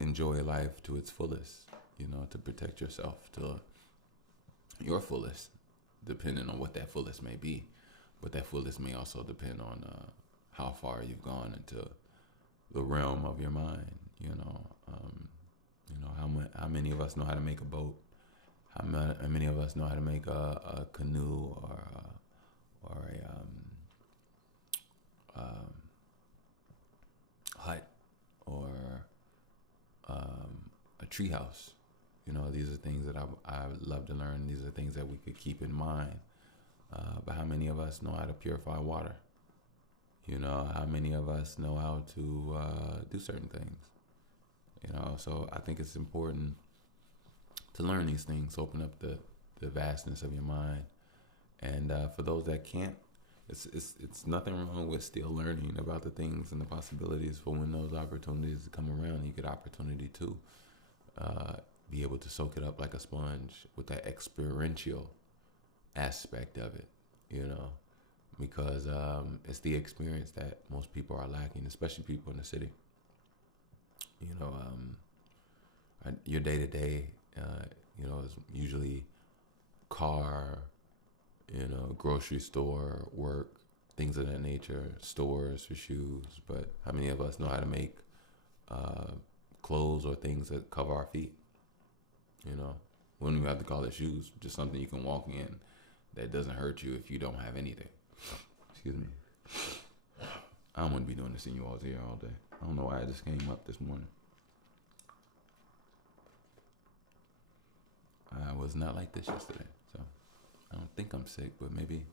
enjoy life to its fullest, to protect yourself to your fullest, depending on what that fullest may be. But that fullest may also depend on how far you've gone into the realm of your mind. How many of us know how to make a boat? How many of us know how to make a canoe or a hut or a treehouse? These are things that I love to learn. These are things that we could keep in mind. But how many of us know how to purify water? How many of us know how to do certain things? So I think it's important to learn these things, open up the vastness of your mind. And for those that can't, it's nothing wrong with still learning about the things and the possibilities for when those opportunities come around. You get opportunity to be able to soak it up like a sponge with that experiential aspect of it, because it's the experience that most people are lacking, especially people in the city. Your day to day, is usually car, grocery store, work, things of that nature, stores for shoes. But how many of us know how to make clothes or things that cover our feet? We don't even have to call it shoes, just something you can walk in that doesn't hurt you if you don't have anything. Excuse me. I don't want to be doing this in you all's ear all day. I don't know why I just came up this morning. I was not like this yesterday, so I don't think I'm sick, but maybe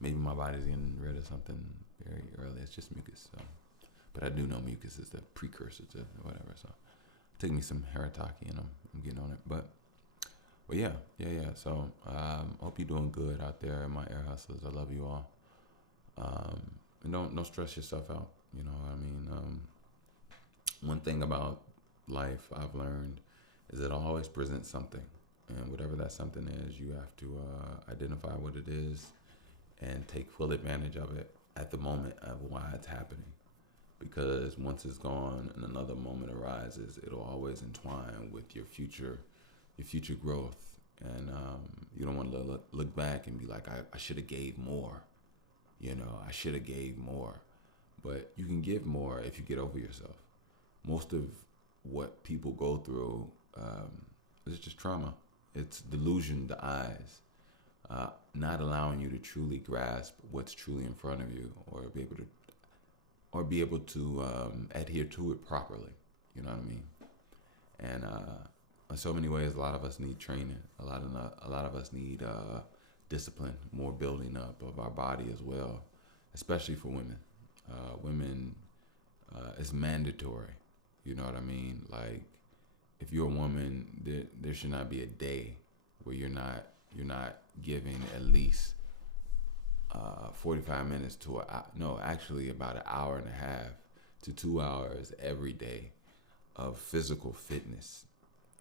my body's getting rid of something very early. It's just mucus, so. But I do know mucus is the precursor to whatever, so take me some Harataki and I'm getting on it. But yeah. So hope you're doing good out there, my air hustlers. I love you all. And don't stress yourself out. You know what I mean? One thing about life I've learned is that it always presents something, and whatever that something is, you have to identify what it is and take full advantage of it at the moment of why it's happening. Because once it's gone and another moment arises, it'll always entwine with your future growth. And you don't want to look back and be like, I should have gave more. I should have gave more. But you can give more if you get over yourself. Most of what people go through is just trauma. It's delusion, the eyes, not allowing you to truly grasp what's truly in front of you, or be able to adhere to it properly. You know what I mean? And in so many ways, a lot of us need training. A lot of us need discipline, more building up of our body as well, especially for women. Women, it's mandatory. You know what I mean? Like, if you're a woman, there should not be a day where you're not giving at least 45 minutes to about an hour and a half to 2 hours every day of physical fitness.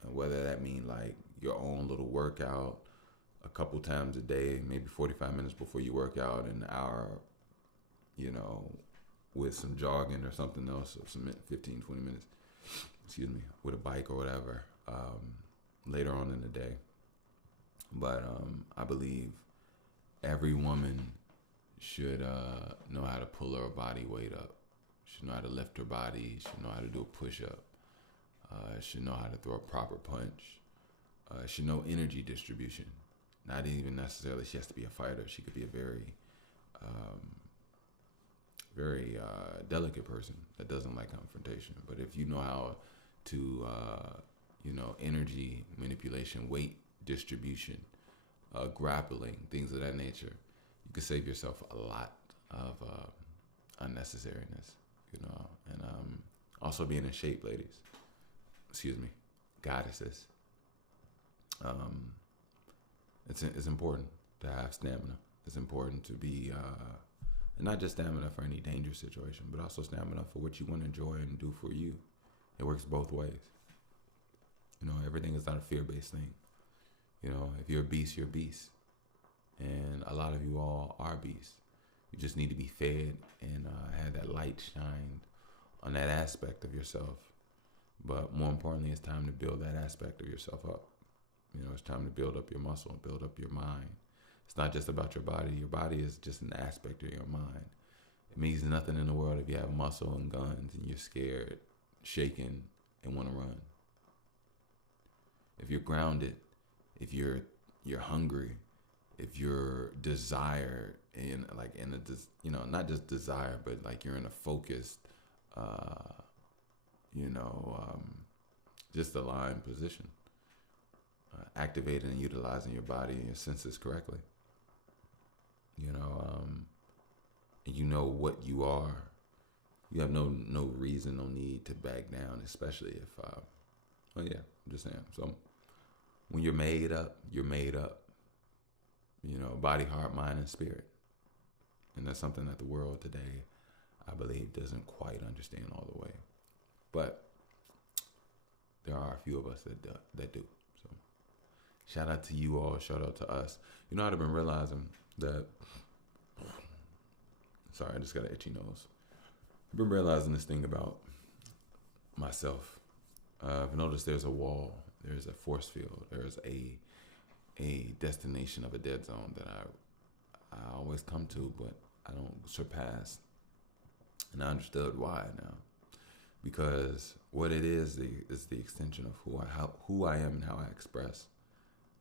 And whether that mean like your own little workout a couple times a day, maybe 45 minutes before you work out, an hour, with some jogging or something else, or some 15, 20 minutes, with a bike or whatever, later on in the day. But I believe every woman should know how to pull her body weight up, should know how to lift her body, should know how to do a push-up, should know how to throw a proper punch, should know energy distribution. Not even necessarily she has to be a fighter. She could be a very delicate person that doesn't like confrontation. But if you know how to, energy manipulation, weight distribution, grappling, things of that nature, you can save yourself a lot of unnecessariness, and also being in shape, ladies. Goddesses. It's important to have stamina. It's important to be, and not just stamina for any dangerous situation, but also stamina for what you want to enjoy and do for you. It works both ways. Everything is not a fear-based thing. If you're a beast, you're a beast. And a lot of you all are beasts. You just need to be fed and have that light shined on that aspect of yourself But more importantly, it's time to build that aspect of yourself up. You know, it's time to build up your muscle, build up your mind. It's not just about your body. Your body is just an aspect of your mind. It means nothing in the world if you have muscle and guns and you're scared, shaking, and want to run. If you're grounded, if you're hungry, if you're desired in not just desire, but like you're in a focused, just aligned position, activating and utilizing your body and your senses correctly. And you know what you are. You have no reason, no need to back down, especially if, I'm just saying. So when you're made up, you're made up. Body, heart, mind, and spirit. And that's something that the world today, I believe, doesn't quite understand all the way. But there are a few of us that do. So shout out to you all. Shout out to us. I've been realizing that. Sorry, I just got an itchy nose. I've been realizing this thing about myself. I've noticed there's a wall. There's a force field. There's a destination of a dead zone that I always come to, but I don't surpass. And I understood why now, because what it is the extension of who I am and how I express.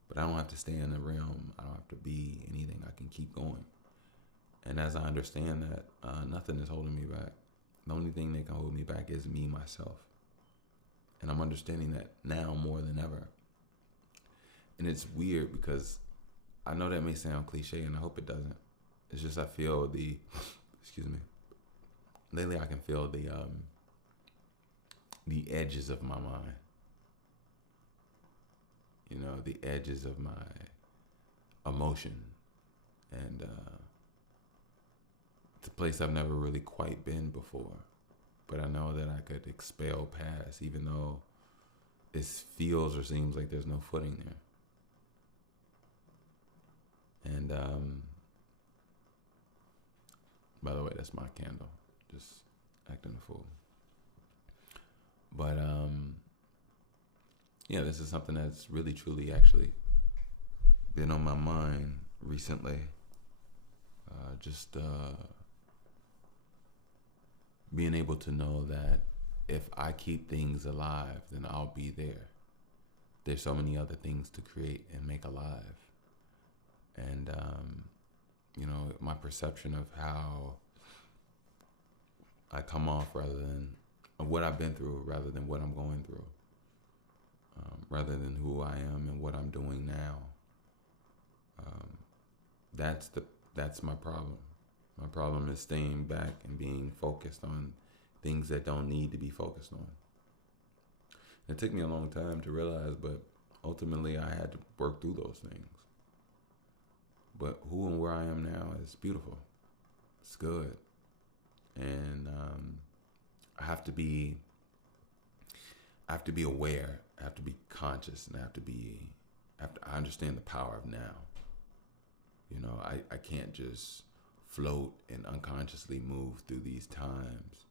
But I don't have to stay in the realm. I don't have to be anything. I can keep going. And as I understand that, nothing is holding me back. The only thing that can hold me back is me, myself. And I'm understanding that now more than ever. And it's weird because I know that may sound cliche, and I hope it doesn't. It's just I feel lately I can feel the edges of my mind. The edges of my emotion. And it's a place I've never really quite been before. But I know that I could expel past, even though it feels or seems like there's no footing there. And by the way, that's my candle. Just acting a fool. But this is something that's really, truly, actually been on my mind recently. Being able to know that if I keep things alive, then I'll be there. There's so many other things to create and make alive. And, my perception of how I come off of what I've been through rather than what I'm going through, rather than who I am and what I'm doing now. That's my problem. My problem is staying back and being focused on things that don't need to be focused on. It took me a long time to realize, but ultimately I had to work through those things. But who and where I am now is beautiful. It's good. And I have to be aware. I have to be conscious, and I understand the power of now. I can't just float and unconsciously move through these times,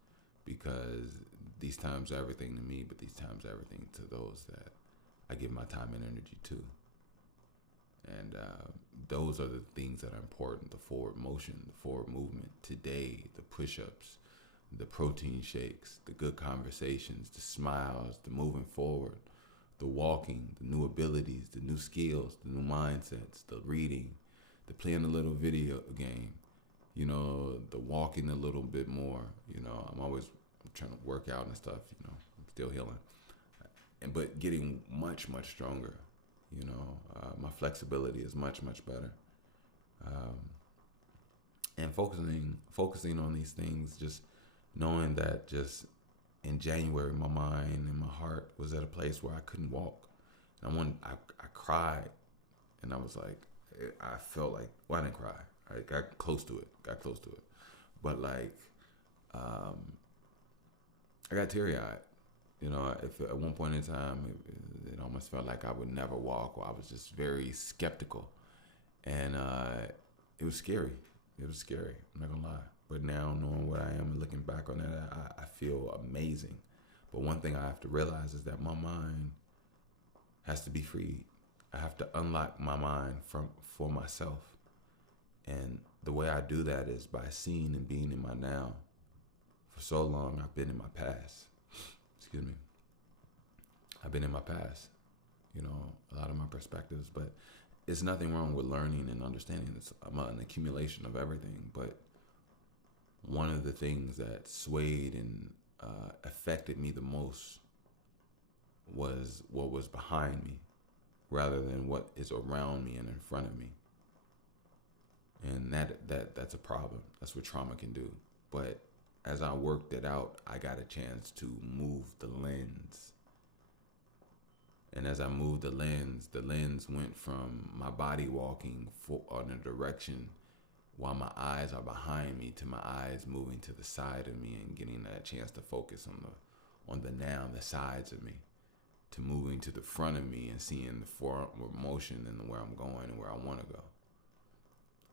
because these times are everything to me, but these times are everything to those that I give my time and energy to. And those are the things that are important: the forward motion, the forward movement today, the push-ups, the protein shakes, the good conversations, the smiles, the moving forward, the walking, the new abilities, the new skills, the new mindsets, the reading, the playing a little video game, the walking a little bit more. I'm trying to work out and stuff, I'm still healing. But getting much, much stronger. My flexibility is much, much better. And focusing on these things, just knowing that just in January, my mind and my heart was at a place where I couldn't walk. And I cried, and I was like, I felt like, well, I didn't cry. I got close to it. But I got teary-eyed. If at one point in time, it almost felt like I would never walk, or I was just very skeptical. And it was scary. I'm not gonna lie. But now, knowing what I am and looking back on that, I feel amazing. But one thing I have to realize is that my mind has to be freed. I have to unlock my mind for myself. And the way I do that is by seeing and being in my now. For so long, I've been in my past. Excuse me. I've been in my past, a lot of my perspectives, but it's nothing wrong with learning and understanding. It's an accumulation of everything. But one of the things that swayed and affected me the most was what was behind me rather than what is around me and in front of me. And that's a problem. That's what trauma can do. But as I worked it out, I got a chance to move the lens. And as I moved the lens went from my body walking in a direction while my eyes are behind me to my eyes moving to the side of me and getting that chance to focus on the now, the sides of me, to moving to the front of me and seeing the forward motion and where I'm going and where I want to go.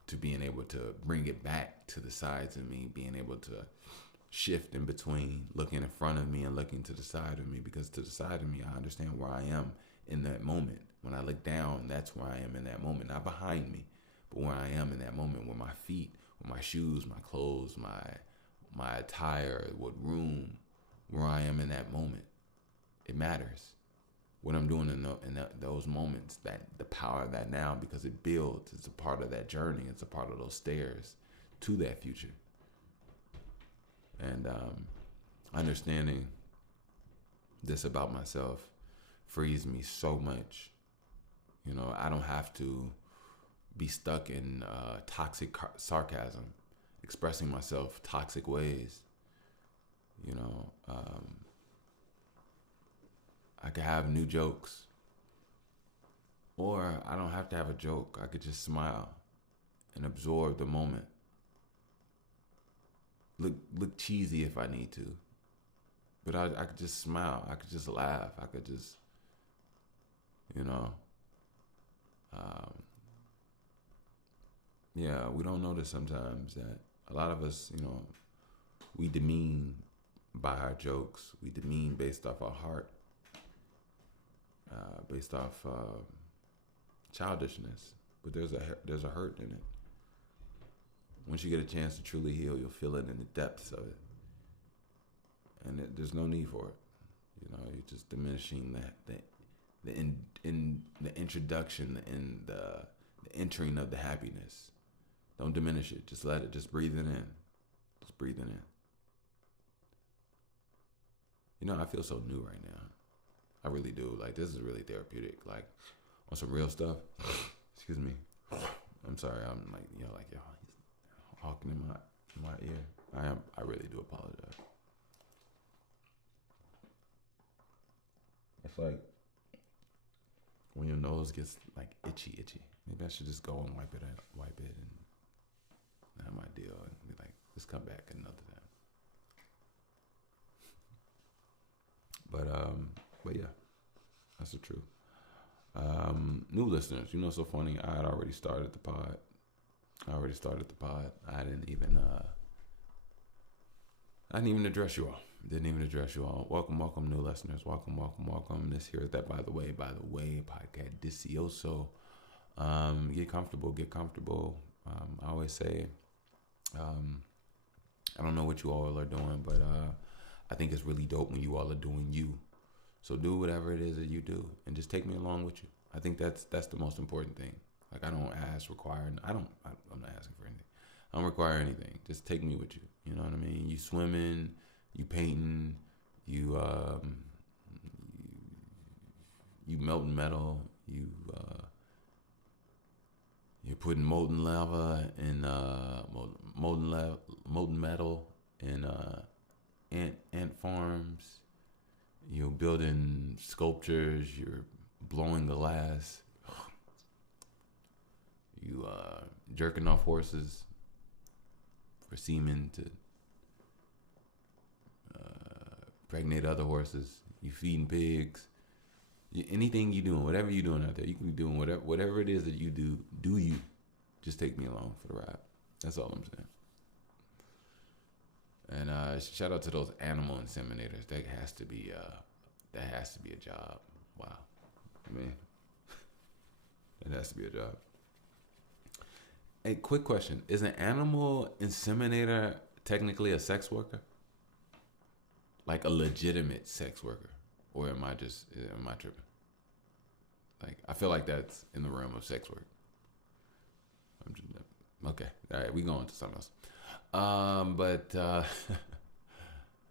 To being able to bring it back to the sides of me, being able to shift in between looking in front of me and looking to the side of me, because to the side of me, I understand where I am in that moment. When I look down, that's where I am in that moment, not behind me, but where I am in that moment with my feet, with my shoes, my clothes, my attire, what room, where I am in that moment. It matters what I'm doing in those moments, that the power of that now, because it builds. It's a part of that journey. It's a part of those stairs to that future. And understanding this about myself frees me so much. I don't have to be stuck in toxic sarcasm, expressing myself toxic ways. I could have new jokes, or I don't have to have a joke. I could just smile and absorb the moment. Look cheesy if I need to, but I could just smile. I could just laugh. I could just, yeah, we don't notice sometimes that a lot of us, we demean by our jokes. We demean based off our heart, based off childishness. But there's a hurt in it. Once you get a chance to truly heal, you'll feel it in the depths of it. And there's no need for it. You're just diminishing the introduction and the entering of the happiness. Don't diminish it. Just let it. Just breathe it in. Just breathe it in. I feel so new right now. I really do. Like, this is really therapeutic. Like, on some real stuff. Excuse me. I'm sorry. I'm like, yo, he's talking in my ear. I really do apologize. It's like when your nose gets like itchy. Maybe I should just go and wipe it and have my deal and be like, let's come back another time. But yeah, that's the truth. New listeners, so funny. I had already started the pod. I didn't even address you all. Welcome, new listeners. Welcome. This here is that by the way, podcast Delicioso. Get comfortable. I always say, I don't know what you all are doing, but I think it's really dope when you all are doing you. So do whatever it is that you do, and just take me along with you. I think that's the most important thing. Like, I don't require. I'm not asking for anything. I don't require anything. Just take me with you. You know what I mean? You swimming, you painting, you melting metal, you're putting molten lava and molten metal in ant farms. You're building sculptures. You're blowing glass. You jerking off horses for semen to pregnate other horses. You feeding pigs. Anything you doing, whatever you're doing out there, you can be doing whatever it is that you do. Do you? Just take me along for the ride. That's all I'm And shout out to those animal inseminators. That has to be a job. Wow, I mean, it has to be a job. Hey, quick question: is an animal inseminator technically a sex worker? Like a legitimate sex worker, or am I tripping? Like I feel like that's in the realm of sex work. I'm just, okay, all right, we going to something else. But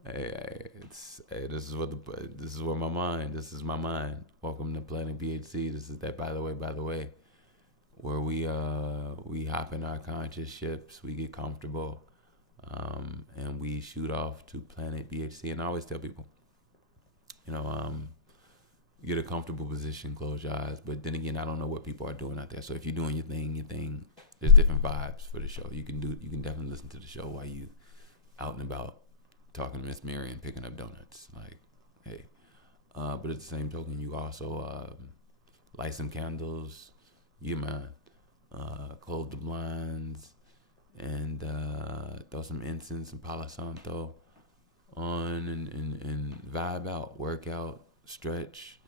this is where my mind. This is my mind. Welcome to Planet BHC. This is that. By the way, where we hop in our conscious ships, we get comfortable, and we shoot off to Planet BHC. And I always tell people, get a comfortable position, close your eyes. But then again, I don't know what people are doing out there. So if you're doing your thing, there's different vibes for the show. You can definitely listen to the show while you out and about talking to Miss Mary and picking up donuts. Like, hey. But at the same token, you also light some candles, you mind, close the blinds, and throw some incense and Palo Santo on and vibe out, work out, stretch,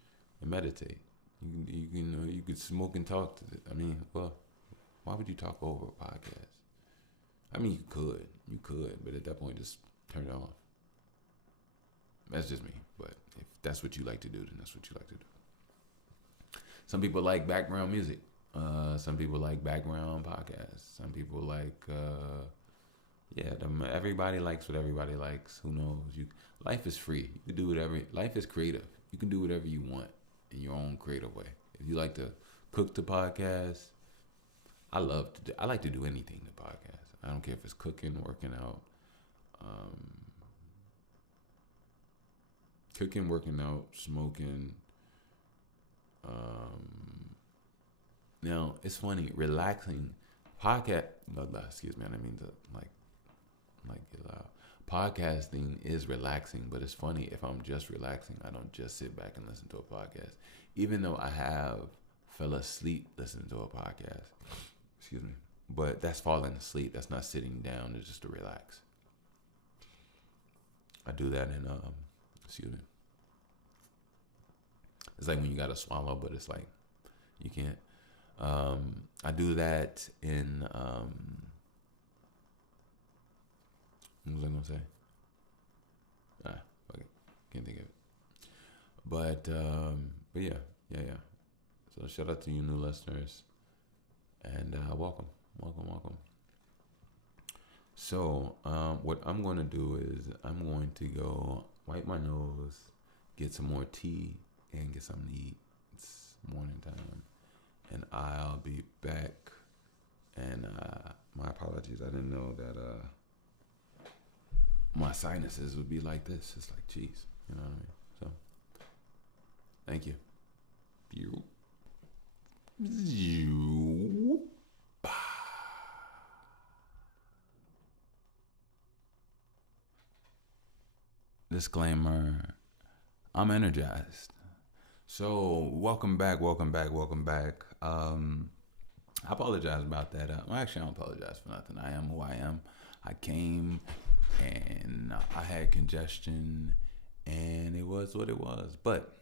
and meditate. You could smoke and talk to it. I mean, well, why would you talk over a podcast? I mean, you could, but at that point, just turn it off. That's just me. But if that's what you like to do, then that's what you like to do. Some people like background music. Some people like background podcasts. Some people like, everybody likes what everybody likes. Who knows? Life is free. You can do whatever. Life is creative. You can do whatever you want in your own creative way. If you like to cook the podcast, I like to do anything to podcast. I don't care if it's cooking, working out, smoking. Now it's funny, relaxing podcast. No, excuse me. I didn't mean to get loud. Podcasting is relaxing, but it's funny if I'm just relaxing, I don't just sit back and listen to a podcast. Even though I have fell asleep listening to a podcast. Excuse me. But that's falling asleep. That's not sitting down. It's just to relax. I do that in excuse me. It's like when you gotta swallow, but it's like you can't. I do that in what was I gonna say? Okay, can't think of it. But yeah. So shout out to you new listeners, and welcome. So what I'm going to do is I'm going to go wipe my nose, get some more tea, and get something to eat. It's morning time, and I'll be back. And my apologies, I didn't know that my sinuses would be like this. It's like, geez, you know what I mean? So, thank you. Disclaimer, I'm energized. So, welcome back. I apologize about that. Actually, I don't apologize for nothing. I am who I am. I came and I had congestion, and it was what it was. But,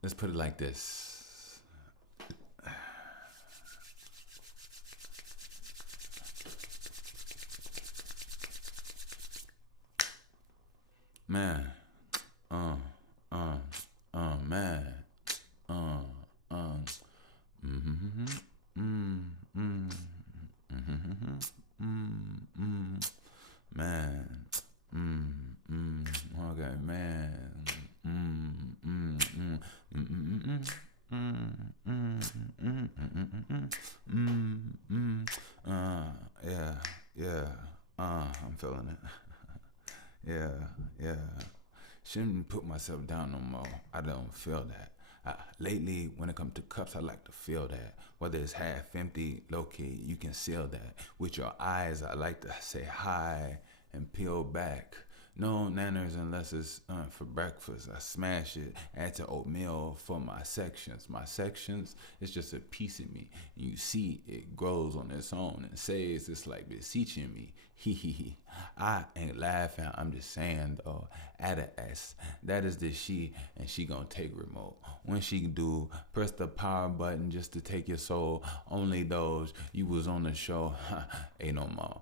let's put it like this. Man, okay, man. Yeah. I'm feeling it. Yeah. Shouldn't put myself down no more. I don't feel that. Lately, when it comes to cups, I like to feel that. Whether it's half empty, low key, you can seal that. With your eyes, I like to say hi and peel back. No nanners unless it's for breakfast. I smash it. Add to oatmeal for my sections. My sections is just a piece of me. You see, it grows on its own and says it's like beseeching me. Hee hee hee. I ain't laughing. I'm just saying though. Add a S. That is the she, and she gonna take remote. When she do, press the power button just to take your soul. Only those you was on the show. Ain't no more.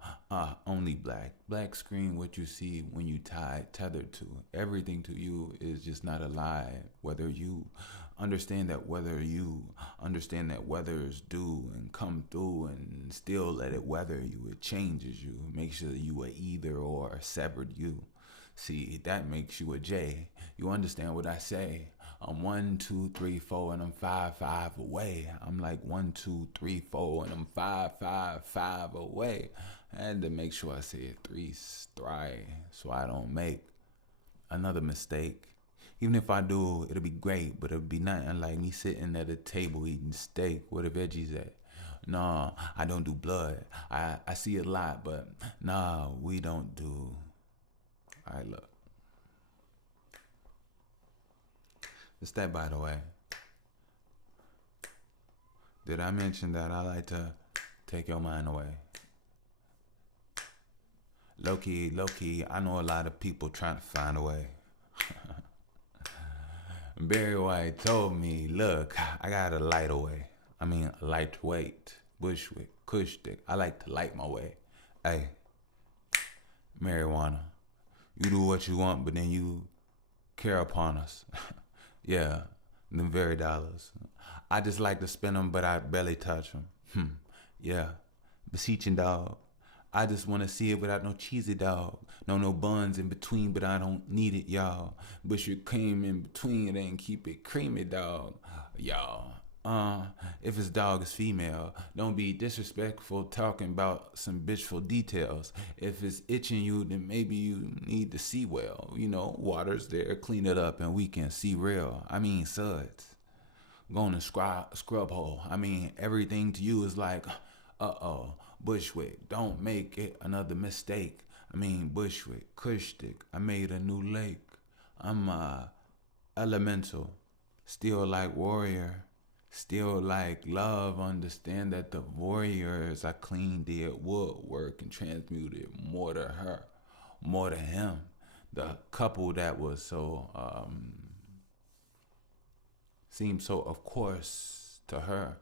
Only black. Black screen what you see when you tethered to. Everything to you is just not a lie. Whether you understand that weathers do and come through and still let it weather you, it changes you. Make sure that you are either or severed you. See, that makes you a J. You understand what I say? I'm 1, 2, 3, 4, and I'm 5, 5 away. I'm like 1, 2, 3, 4, and I'm 5, 5, 5 away. I had to make sure I say it 3 straight so I don't make another mistake. Even if I do, it'll be great, but it'll be nothing like me sitting at a table eating steak. Where the veggies at? Nah, I don't do blood. I see a lot, but nah, we don't do. All right, look. It's that, by the way. Did I mention that I like to take your mind away? Low key, I know a lot of people trying to find a way. Barry White told me, look, I got a lightweight, Bushwick, Kush stick. I like to light my way. Hey, marijuana, you do what you want, but then you care upon us. Yeah, them very dollars. I just like to spend them, but I barely touch them. Yeah, beseeching dog. I just want to see it without no cheesy dog. No buns in between, but I don't need it, y'all. But your cream in between it and keep it creamy, dog. Y'all. If it's dog is female, don't be disrespectful talking about some bitchful details. If it's itching you, then maybe you need to see well. You know, water's there, clean it up, and we can see real. I mean, suds. Going to scrub hole. I mean, everything to you is like, Bushwick, don't make it another mistake. I mean, Bushwick, Kushtik, I made a new lake. I'm elemental, still like warrior, still like love. Understand that the warriors I clean did woodwork and transmuted more to her, more to him. The couple that was so seemed so of course to her.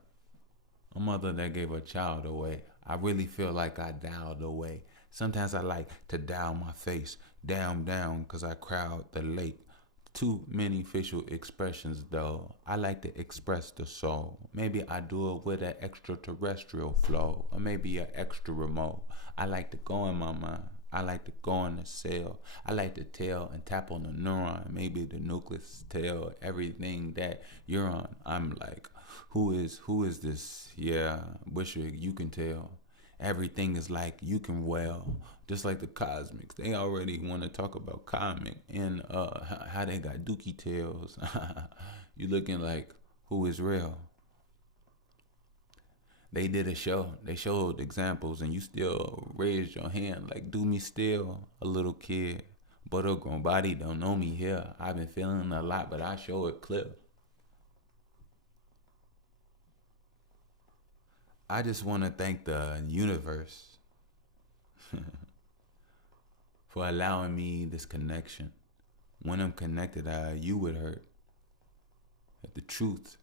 A mother that gave her child away. I really feel like I dialed away. Sometimes I like to dial my face down, cause I crowd the lake. Too many facial expressions though. I like to express the soul. Maybe I do it with an extraterrestrial flow, or maybe an extra remote. I like to go in my mind. I like to go in the cell. I like to tell and tap on the neuron. Maybe the nucleus tell everything that you're on. I'm like, who is this? Yeah, Bushwick, you can tell. Everything is like you can well. Just like the Cosmics. They already want to talk about Cosmic and how they got dookie tails. You looking like who is real. They did a show. They showed examples, and you still raised your hand like, do me still, a little kid. But a grown body don't know me here. I've been feeling a lot, but I show it clear. I just want to thank the universe for allowing me this connection. When I'm connected, you would hurt. That the truth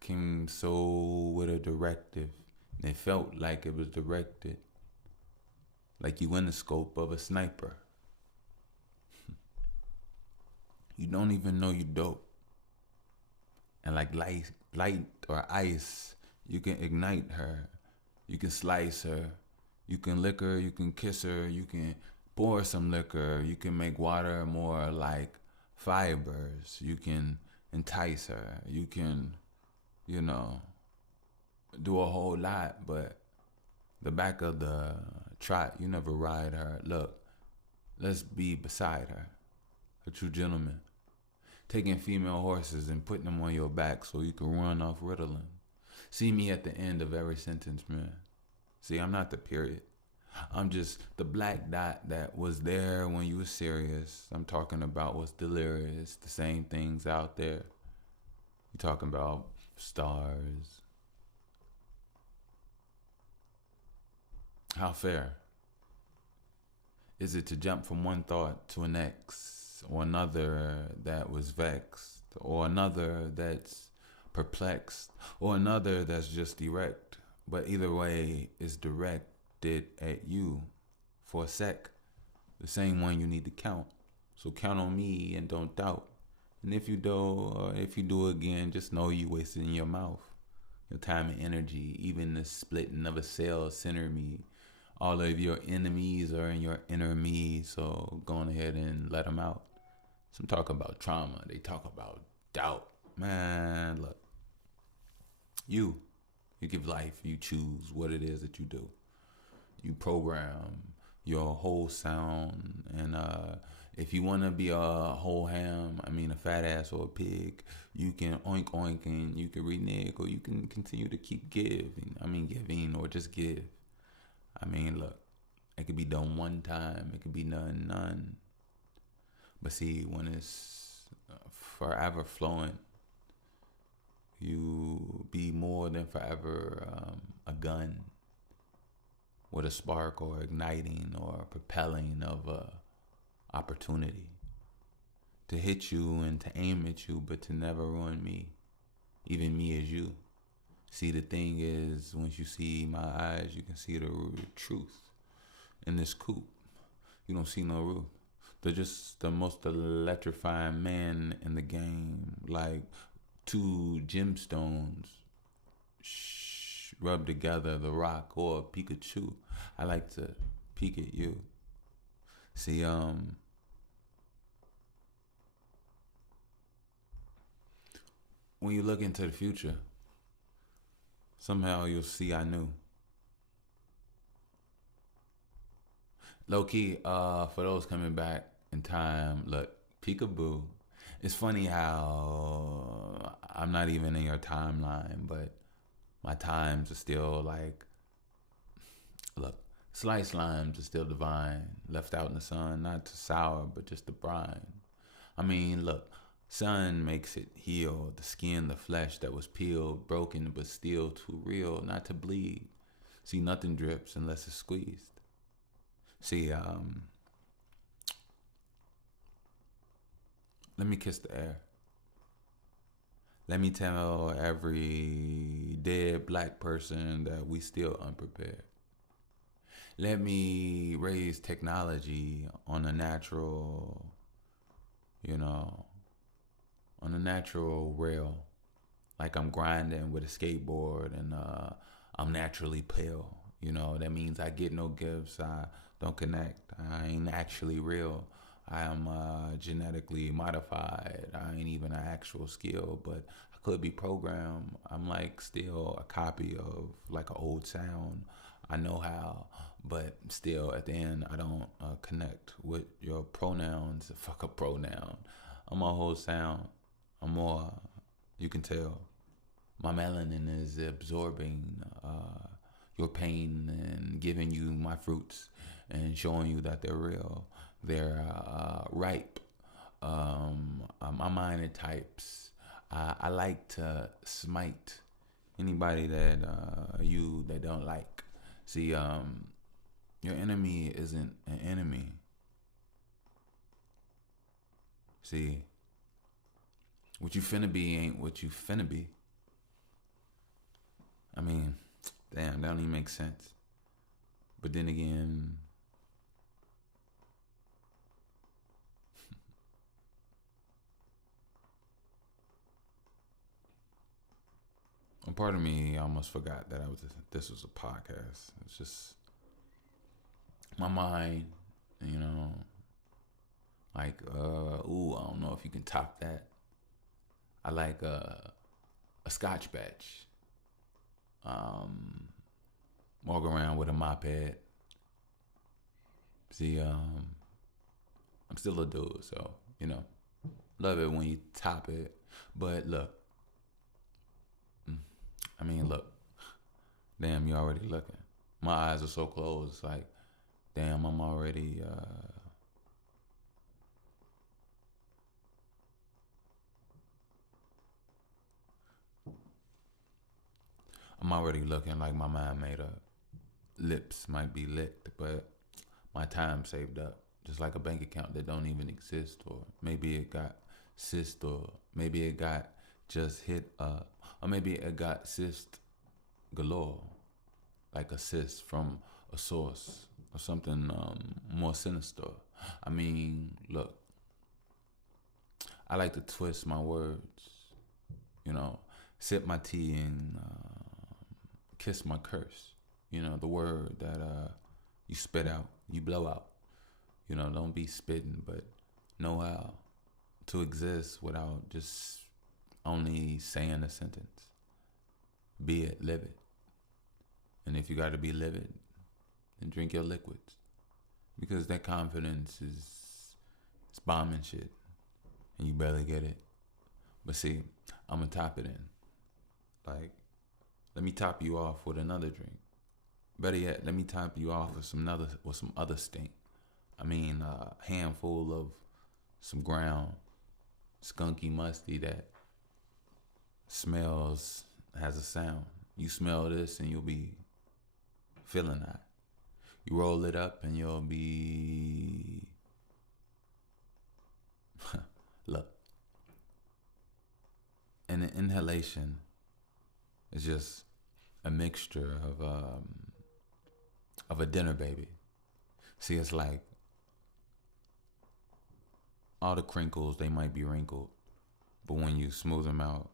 came so with a directive, and it felt like it was directed, like you in the scope of a sniper. You don't even know you dope, and like light or ice, you can ignite her, you can slice her, you can lick her, you can kiss her, you can pour some liquor, you can make water more like fibers, you can entice her, you can, do a whole lot, but the back of the trot, you never ride her. Look, let's be beside her, a true gentleman. Taking female horses and putting them on your back so you can run off Ritalin. See me at the end of every sentence, man. See, I'm not the period. I'm just the black dot that was there when you were serious. I'm talking about what's delirious. The same things out there. You talking about stars. How fair is it to jump from one thought to an next, or another that was vexed, or another that's perplexed, or another that's just direct? But either way, it's directed at you for a sec, the same one you need to count. So count on me and don't doubt. And if you do again, just know you wasted in your mouth. Your time and energy, even the splitting of a cell center me. All of your enemies are in your inner me, so go on ahead and let them out. Some talk about trauma, they talk about doubt. Man, look, you give life, you choose what it is that you do. You program your whole sound, and if you want to be a whole ham, I mean a fat ass or a pig, you can oink oink and you can renege, or you can continue to keep giving, or just give. I mean, look, it could be done one time, it could be done none. But see, when it's forever flowing, you be more than forever a gun with a spark or igniting or propelling of a opportunity to hit you and to aim at you, but to never ruin me, even me as you. See, the thing is, once you see my eyes, you can see the truth. In this coupe, you don't see no roof. They're just the most electrifying man in the game, like two gemstones rub together, the rock or Pikachu. I like to peek at you. See, when you look into the future, somehow you'll see I knew. Low key, for those coming back in time, look, peekaboo. It's funny how I'm not even in your timeline, but my times are still like, look, sliced limes are still divine, left out in the sun, not to sour, but just to brine. I mean, look, sun makes it heal, the skin, the flesh that was peeled, broken, but still too real, not to bleed. See, nothing drips unless it's squeezed. See, let me kiss the air. Let me tell every dead black person that we still unprepared. Let me raise technology on a natural, on a natural rail. Like I'm grinding with a skateboard and I'm naturally pale. That means I get no gifts. I don't connect. I ain't actually real. I am genetically modified. I ain't even an actual skill, but I could be programmed. I'm like still a copy of like an old sound. I know how, but still at the end, I don't connect with your pronouns. Fuck a pronoun. I'm a whole sound. I'm more, you can tell. My melanin is absorbing your pain and giving you my fruits and showing you that they're real. They're ripe. My mind it types. I like to smite anybody that don't like. See, your enemy isn't an enemy. See, what you finna be ain't what you finna be. I mean, damn, that don't even make sense. But then again, a part of me almost forgot that this was a podcast. It's just my mind, like I don't know if you can top that. I like a scotch batch. Walk around with a mop head. See, I'm still a dude, so love it when you top it. But look, look, damn, you already looking. My eyes are so closed, like Damn, I'm already looking like my mind made up. Lips might be licked, but my time saved up. Just like a bank account that don't even exist, or maybe it got cyst, or maybe it got just hit up, or maybe it got cyst galore, like a cyst from a source or something more sinister. I mean, look, I like to twist my words, you know, sip my tea and kiss my curse. You know, the word that you spit out, you blow out. You know, don't be spitting, but know how to exist without just only saying a sentence. Be it, live it. And if you got to be livid, then drink your liquids. Because that confidence is it's bombing shit. And you barely get it. But see, I'm going to top it in. Like, let me top you off with another drink. Better yet, let me top you off with some other stink. I mean, a handful of some ground, skunky, musty that smells, has a sound. You smell this and you'll be feeling that. You roll it up and you'll be look. And the inhalation is just a mixture of a dinner baby. See, it's like all the crinkles, they might be wrinkled, but when you smooth them out,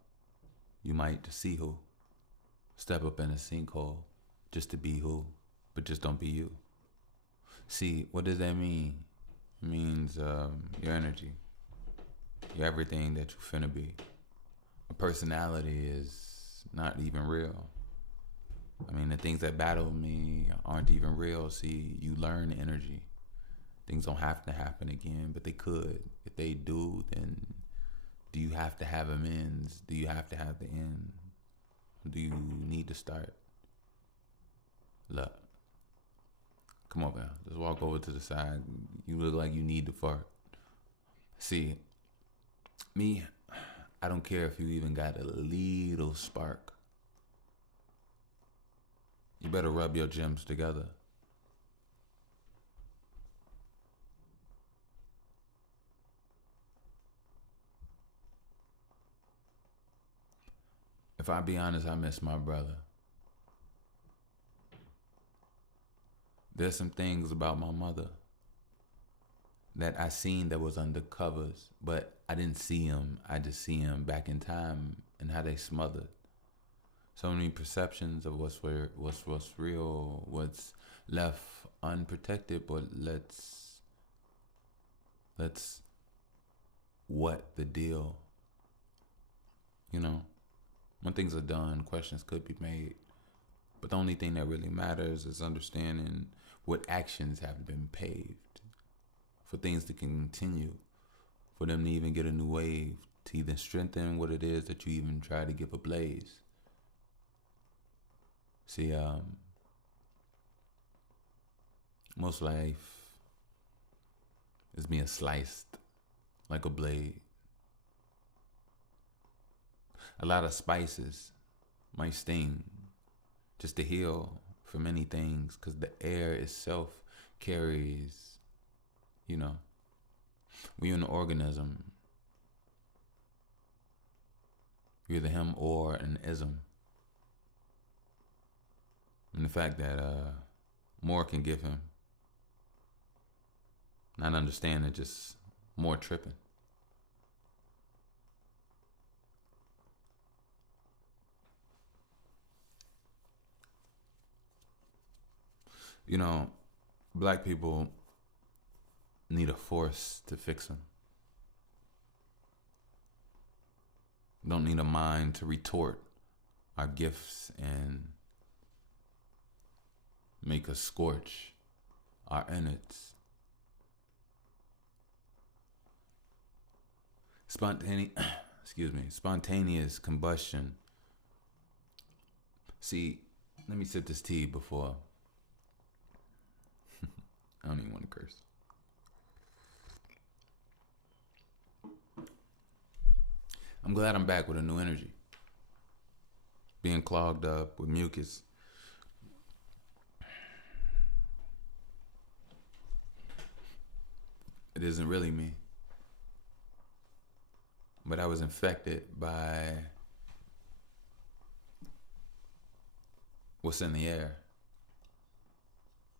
you might see who. Step up in a sinkhole just to be who, but just don't be you. See, what does that mean? It means your energy, your everything that you finna be. A personality is not even real. I mean, the things that battle me aren't even real. See, you learn energy. Things don't have to happen again, but they could. If they do, then do you have to have amends? Do you have to have the end? Do you need to start? Look, come on, man. Just walk over to the side. You look like you need to fart. See, me, I don't care if you even got a little spark. You better rub your gems together. If I be honest, I miss my brother. There's some things about my mother that I seen that was under covers, but I didn't see them. I just see them back in time and how they smothered. So many perceptions of what's real, what's left unprotected, but let's what the deal. You know, when things are done, questions could be made. But the only thing that really matters is understanding what actions have been paved for things to continue, for them to even get a new wave, to even strengthen what it is that you even try to give ablaze. See, most life is being sliced like a blade. A lot of spices might sting just to heal from many things, because the air itself carries, you know, when you're an organism, you're the him or an ism. And the fact that more can give him, not understanding, just more tripping. You know, black people need a force to fix them. Don't need a mind to retort our gifts and make us scorch our innards. Spontaneous combustion. See, let me sip this tea before. I don't even want to curse. I'm glad I'm back with a new energy. Being clogged up with mucus. It isn't really me. But I was infected by what's in the air.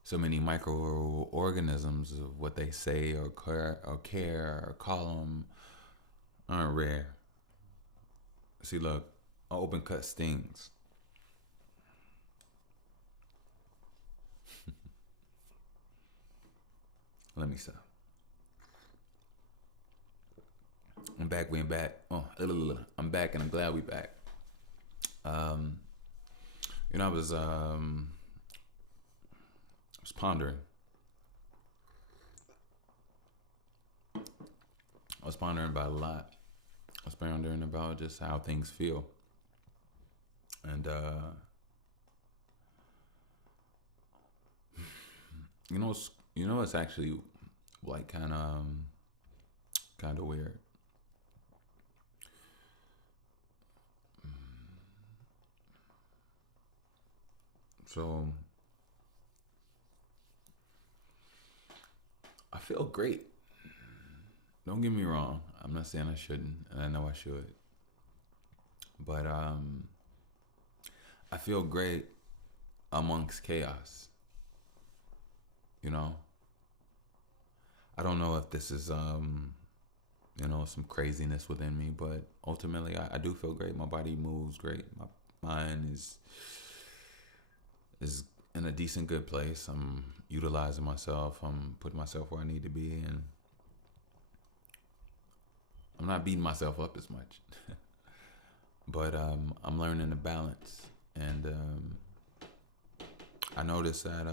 So many microorganisms of what they say or care or call them aren't rare. See, look, an open cut stings. Let me stop. I'm back. We ain't back. I'm back, and I'm glad we back. I was pondering. I was pondering about a lot. I was pondering about just how things feel, and it's actually like kind of weird. So I feel great. Don't get me wrong. I'm not saying I shouldn't, and I know I should. But I feel great amongst chaos. I don't know if this is some craziness within me, but ultimately I do feel great. My body moves great. My mind is in a decent, good place. I'm utilizing myself. I'm putting myself where I need to be, and I'm not beating myself up as much. But I'm learning to balance, and I noticed that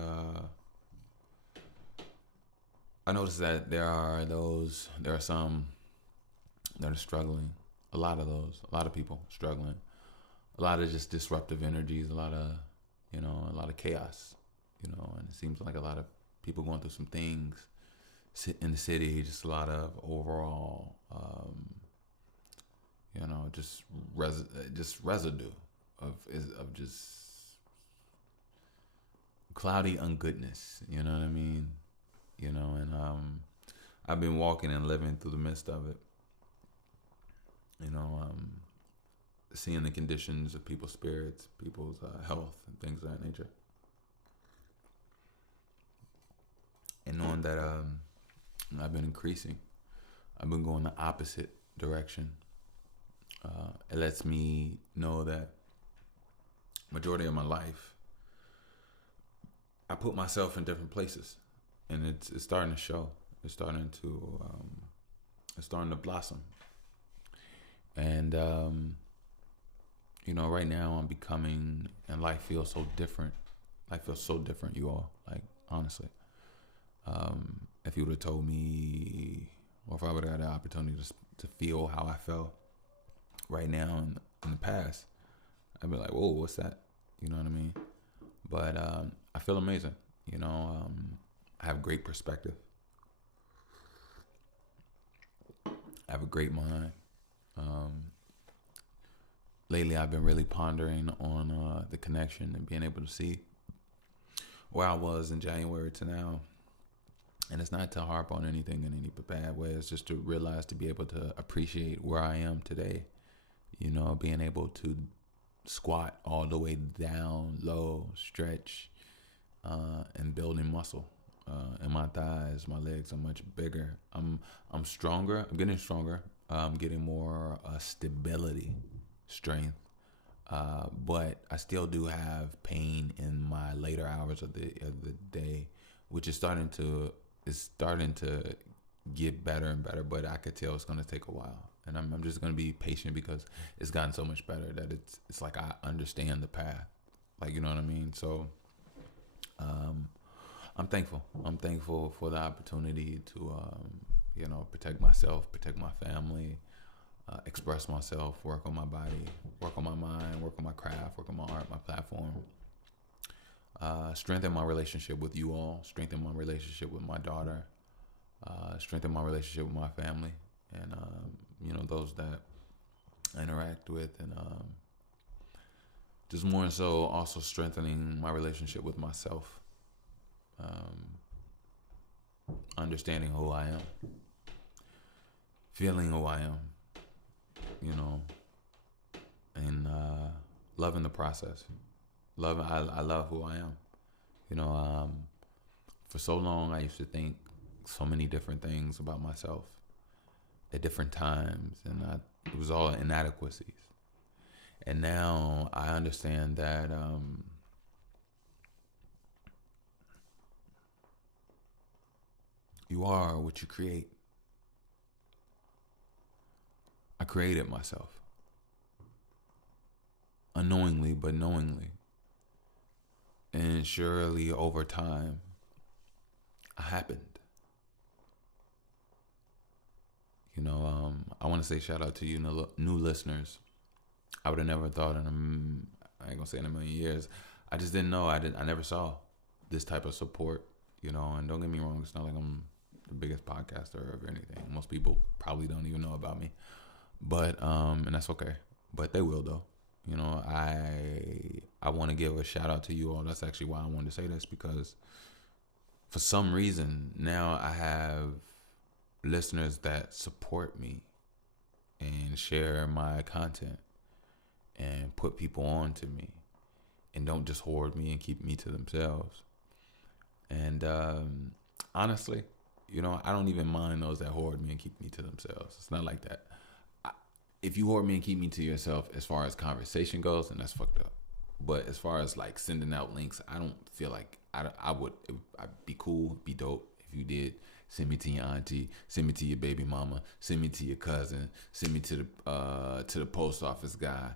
there are some that are struggling. A lot of people struggling. A lot of just disruptive energies. A lot of chaos. And it seems like a lot of people going through some things in the city. Just a lot of overall, just residue of just cloudy ungoodness. You know what I mean? And I've been walking and living through the midst of it. Seeing the conditions of people's spirits, people's health, and things of that nature. And knowing that I've been increasing. I've been going the opposite direction. It lets me know that majority of my life, I put myself in different places. And it's starting to show. It's starting to blossom. And right now I'm becoming, and life feels so different. Life feels so different, you all. Like, honestly, if you would have told me, or if I would have had the opportunity to feel how I felt right now in the past, I'd be like, whoa, what's that? You know what I mean? But I feel amazing. I have great perspective. I have a great mind. Lately, I've been really pondering on the connection and being able to see where I was in January to now. And it's not to harp on anything in any bad way. It's just to realize, to be able to appreciate where I am today. Being able to squat all the way down low, stretch, and building muscle. In my thighs, my legs are much bigger. I'm stronger. I'm getting stronger. I'm getting more stability, strength. But I still do have pain in my later hours of the day, which is starting to get better and better. But I could tell it's going to take a while, and I'm just going to be patient because it's gotten so much better that it's like I understand the path. Like, you know what I mean? So I'm thankful. I'm thankful for the opportunity to protect myself, protect my family, express myself, work on my body, work on my mind, work on my craft, work on my art, my platform. strengthen my relationship with you all, strengthen my relationship with my daughter, strengthen my relationship with my family, and those that I interact with, and just more so also strengthening my relationship with myself, understanding who I am, feeling who I am, and loving the process. I love who I am. For so long I used to think so many different things about myself at different times, and it was all inadequacies. And now I understand that you are what you create. I created myself unknowingly, but knowingly. And surely over time, it happened. I want to say shout out to you, new listeners. I would have never thought I ain't gonna say in a million years. I just didn't know. I never saw this type of support, and don't get me wrong, it's not like I'm the biggest podcaster or anything. Most people probably don't even know about me. But and that's okay. But they will though. I want to give a shout out to you all. That's actually why I wanted to say this, because for some reason now I have listeners that support me and share my content and put people on to me and don't just hoard me and keep me to themselves. And honestly, I don't even mind those that hoard me and keep me to themselves. It's not like that. If you hoard me and keep me to yourself as far as conversation goes, then that's fucked up. But as far as like sending out links, I don't feel like I'd be cool, be dope if you did. Send me to your auntie, send me to your baby mama, send me to your cousin, send me to the post office guy.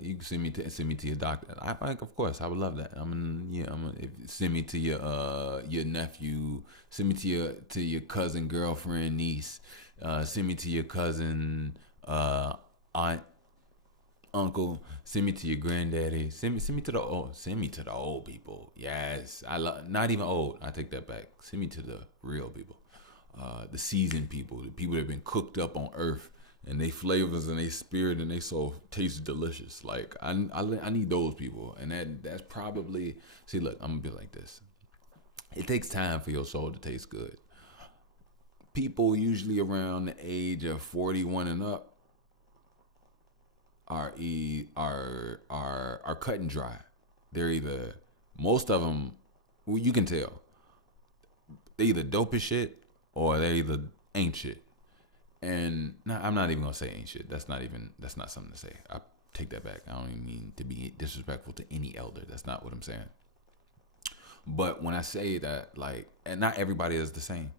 You can send me to your doctor. I think, of course, I would love that. Send me to your nephew, send me to your cousin, girlfriend, niece. Send me to your cousin, aunt, uncle. Send me to your granddaddy. Send me to the old people. Yes, I love, not even old. I take that back. Send me to the real people, the seasoned people, the people that have been cooked up on earth, and they flavors and they spirit and they soul tastes delicious. Like I need those people, and that's probably, see. Look, I'm gonna be like this. It takes time for your soul to taste good. People usually around the age of 41 and up are cut and dry. They're either, most of them, well, you can tell, they either dope as shit or they either ain't shit. And I'm not even gonna say ain't shit. That's not something to say. I take that back. I don't even mean to be disrespectful to any elder. That's not what I'm saying. But when I say that, like, and not everybody is the same.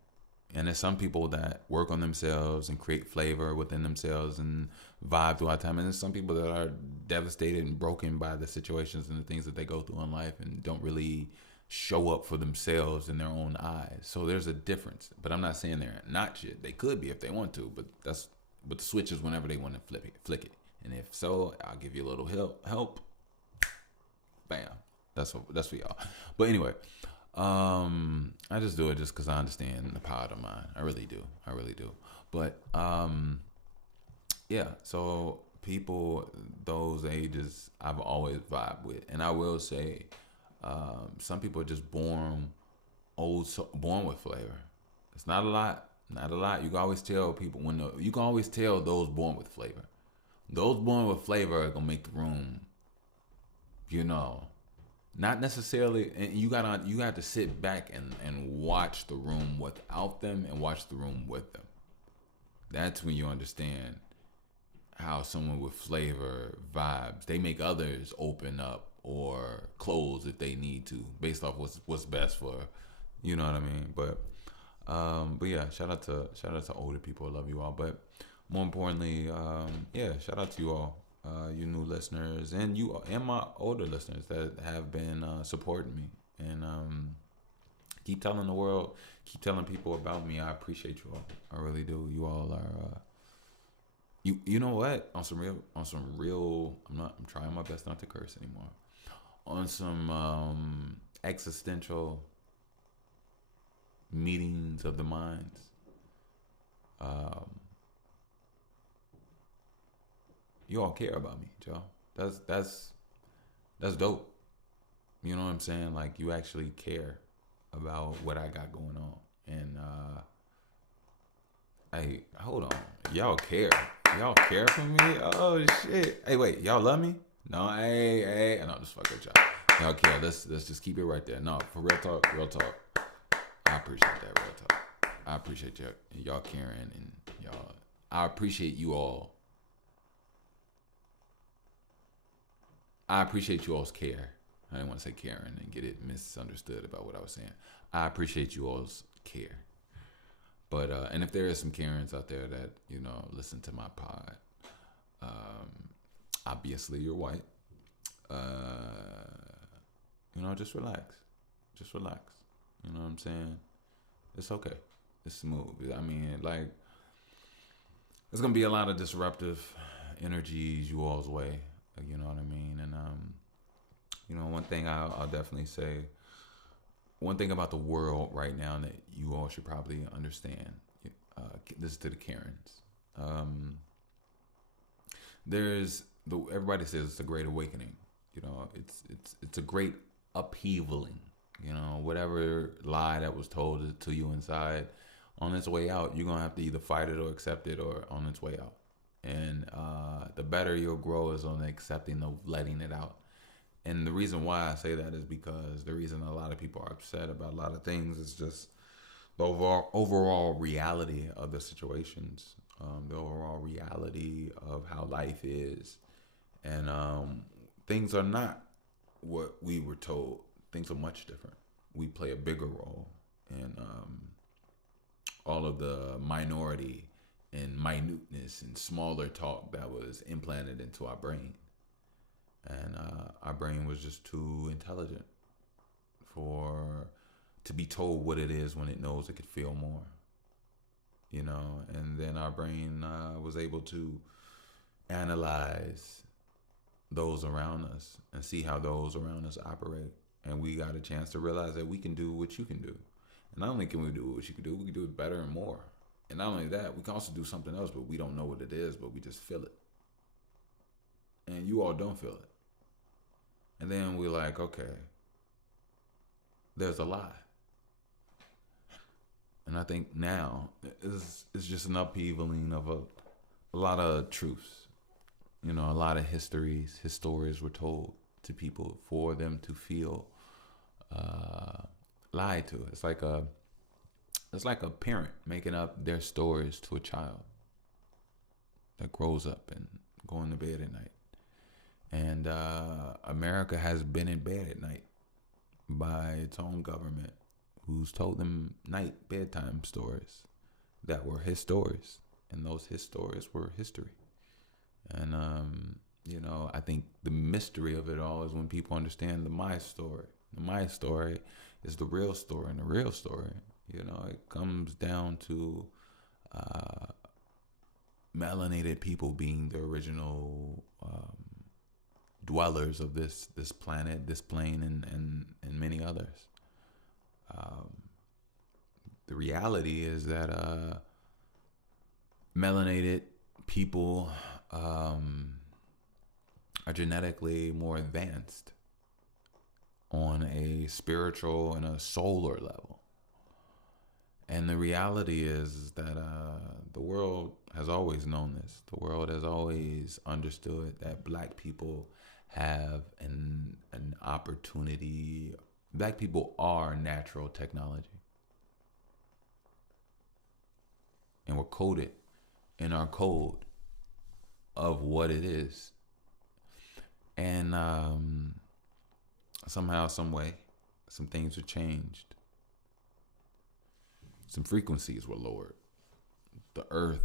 And there's some people that work on themselves and create flavor within themselves and vibe throughout time. And there's some people that are devastated and broken by the situations and the things that they go through in life and don't really show up for themselves in their own eyes. So there's a difference. But I'm not saying they're not shit. They could be if they want to, but the switch is whenever they want to flick it. And if so, I'll give you a little help. Bam. That's for y'all. But anyway, I just do it just because I understand the power of the mind. I really do. But yeah. So people those ages, I've always vibed with, and I will say, some people are just born with flavor. It's not a lot. You can always tell people you can always tell those born with flavor. Those born with flavor are gonna make the room. Not necessarily, and you got to sit back and watch the room without them and watch the room with them. That's when you understand how someone with flavor vibes. They make others open up or close if they need to, based off what's best for, you know what I mean. But yeah, shout out to older people. I love you all, but more importantly, yeah, shout out to you all. You new listeners and you and my older listeners that have been supporting me, and keep telling the world, keep telling people about me. I appreciate you all. I really do. You all are you know what, on some real I'm trying my best not to curse anymore, on some existential meetings of the minds. Um, you all care about me, Joe. That's dope. You know what I'm saying? Like you actually care about what I got going on. And hey, hold on. Y'all care. Y'all care for me? Oh shit. Hey, wait, y'all love me? No, hey. No, just fuck with y'all. Y'all care. Let's just keep it right there. No, for real talk. I appreciate that real talk. I appreciate y'all caring and y'all. I appreciate you all. I appreciate you all's care. I didn't want to say Karen and get it misunderstood about what I was saying. I appreciate you all's care. But and if there is some Karens out there that listen to my pod, obviously you're white. Just relax, just relax. You know what I'm saying? It's okay. It's smooth. I mean, like, there's gonna be a lot of disruptive energies you all's way. You know what I mean? And one thing I'll definitely say. One thing about the world right now that you all should probably understand. This is to the Karens. Everybody says it's a great awakening. It's a great upheavaling. Whatever lie that was told to you inside, on its way out, you're gonna have to either fight it or accept it, or on its way out. And the better you'll grow is on accepting of letting it out. And the reason why I say that is because the reason a lot of people are upset about a lot of things is just the overall reality of the situations, the overall reality of how life is. And things are not what we were told. Things are much different. We play a bigger role in all of the minority and minuteness and smaller talk that was implanted into our brain. And our brain was just too intelligent to be told what it is when it knows it could feel more. And then our brain was able to analyze those around us and see how those around us operate. And we got a chance to realize that we can do what you can do. And not only can we do what you can do, we can do it better and more. And not only that, we can also do something else, but we don't know what it is, but we just feel it. And you all don't feel it. And then we're like, okay, there's a lie. And I think now it's just an upheavaling of a lot of truths. A lot of histories were told to people for them to feel lied to. It's like a parent making up their stories to a child that grows up and going to bed at night. And America has been in bed at night by its own government, who's told them night bedtime stories that were his stories. And those his stories were history. And, I think the mystery of it all is when people understand the my story. The my story is the real story. And the real story, it comes down to melanated people being the original dwellers of this planet, this plane, and many others. The reality is that melanated people are genetically more advanced on a spiritual and a solar level. And the reality is that the world has always known this. The world has always understood that black people have an opportunity. Black people are natural technology. And we're coded in our code of what it is. And somehow, some way, some things were changed. Some frequencies were lowered. The earth,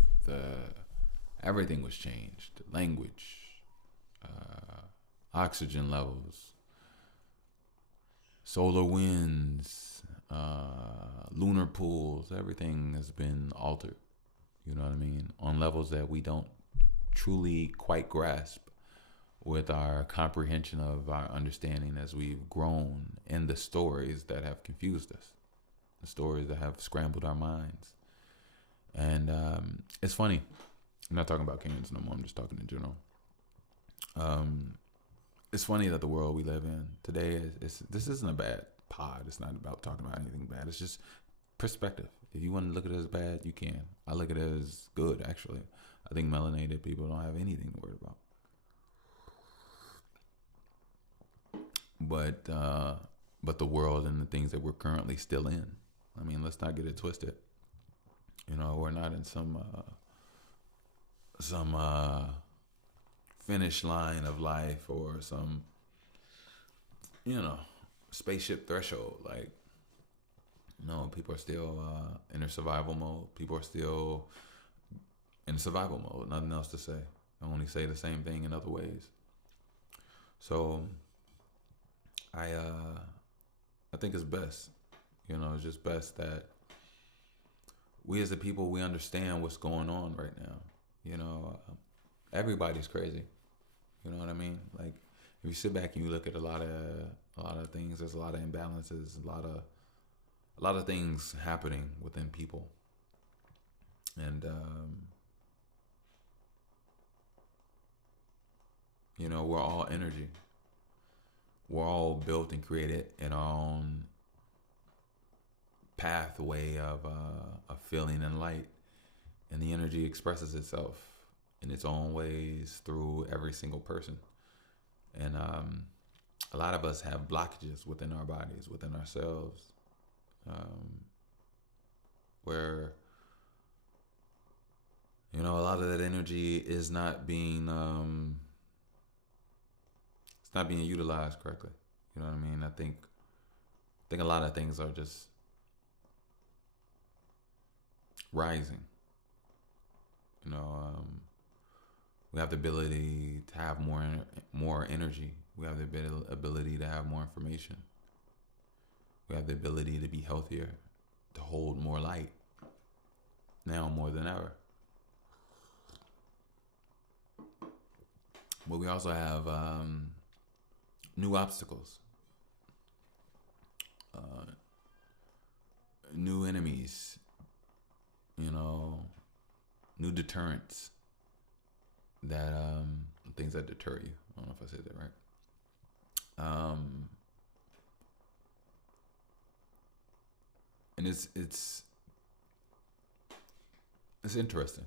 everything was changed. The language, oxygen levels, solar winds, lunar pools, everything has been altered. You know what I mean? On levels that we don't truly quite grasp with our comprehension of our understanding as we've grown in the stories that have confused us, the stories that have scrambled our minds. And it's funny. I'm not talking about Cairns no more. I'm just talking in general. It's funny that the world we live in today this isn't a bad pod. It's not about talking about anything bad. It's just perspective. If you want to look at it as bad, you can. I look at it as good, actually. I think melanated people don't have anything to worry about. But the world and the things that we're currently still in. I mean, let's not get it twisted. You know, we're not in some finish line of life or some, spaceship threshold. Like, no, people are still in their survival mode. People are still in survival mode. Nothing else to say. I only say the same thing in other ways. So I think it's best. It's just best that we as a people, we understand what's going on right now. Everybody's crazy. You know what I mean? Like, if you sit back and you look at a lot of things, there's a lot of imbalances, a lot of things happening within people, and we're all energy. We're all built and created in our own pathway of feeling and light, and the energy expresses itself in its own ways through every single person. And a lot of us have blockages within our bodies, within ourselves, where a lot of that energy is not being it's not being utilized correctly. You know what I mean? I think a lot of things are just rising. We have the ability to have more energy. We have the ability to have more information. We have the ability to be healthier, to hold more light, now more than ever. But we also have new obstacles, new enemies, new deterrents, that things that deter you. I don't know if I said that right. And it's interesting.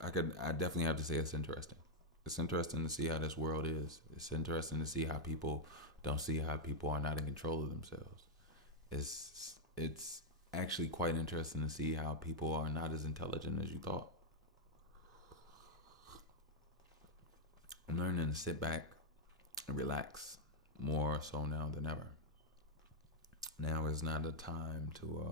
I definitely have to say it's interesting. It's interesting to see how this world is. It's interesting to see how people don't see how people are not in control of themselves. It's actually quite interesting to see how people are not as intelligent as you thought. I'm learning to sit back and relax more so now than ever. Now is not a time to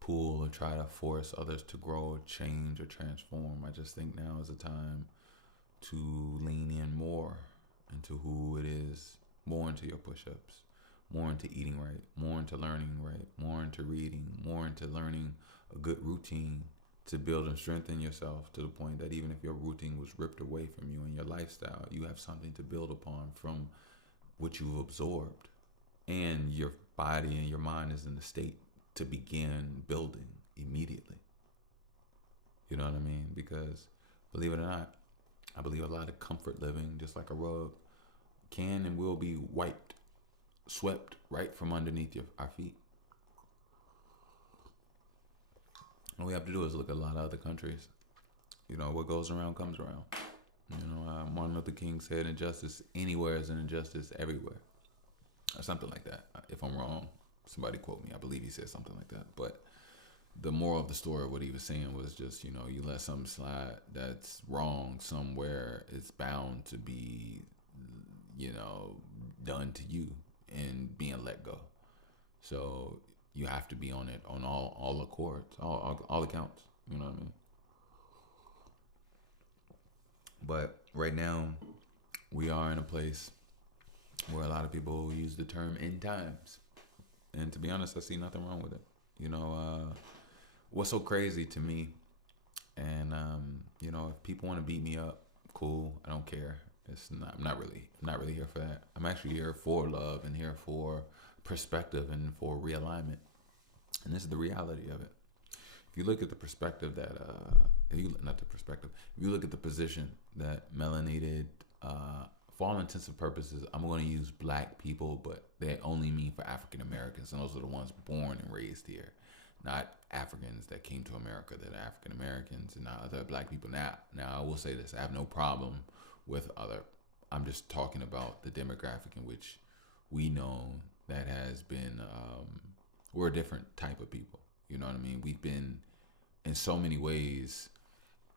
pull or try to force others to grow, change, or transform. I just think now is a time to lean in more into who it is, more into your push-ups, more into eating right, more into learning right, more into reading, more into learning a good routine to build and strengthen yourself to the point that even if your routine was ripped away from you in your lifestyle, you have something to build upon from what you've absorbed. And your body and your mind is in the state to begin building immediately. You know what I mean? Because believe it or not, I believe a lot of comfort living, just like a rug, can and will be wiped, swept right from underneath our feet. All we have to do is look at a lot of other countries. What goes around comes around. Martin Luther King said, injustice anywhere is an injustice everywhere. Or something like that. If I'm wrong, somebody quote me. I believe he said something like that. But the moral of the story, what he was saying was just, you let something slide that's wrong somewhere, it's bound to be, done to you and being let go. So you have to be on it on all accords, all accounts. You know what I mean? But right now, we are in a place where a lot of people use the term end times. And to be honest, I see nothing wrong with it. What's so crazy to me, and, if people want to beat me up, cool, I don't care. It's not. I'm not really here for that. I'm actually here for love and here for perspective and for realignment. And this is the reality of it. If you look at the perspective that, if you not the perspective, if you look at the position that melanated, for all intents and purposes, I'm going to use black people, but they only mean for African Americans, and those are the ones born and raised here, not Africans that came to America that are African Americans and not other black people. Now I will say this: I have no problem with other. I'm just talking about the demographic in which we know that has been. We're a different type of people. You know what I mean? We've been in so many ways,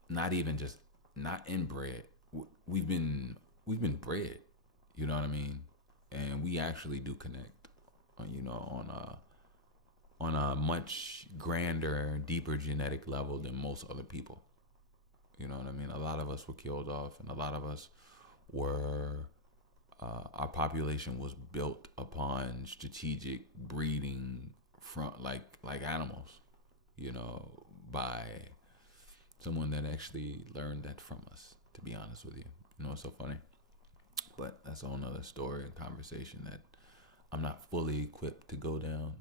not even just not inbred. We've been bred. You know what I mean? And we actually do connect. On a much grander, deeper genetic level than most other people. You know what I mean? A lot of us were killed off, and a lot of us were. Our population was built upon strategic breeding from like animals, by someone that actually learned that from us. To be honest with you, it's so funny, but that's a whole nother story and conversation that I'm not fully equipped to go down.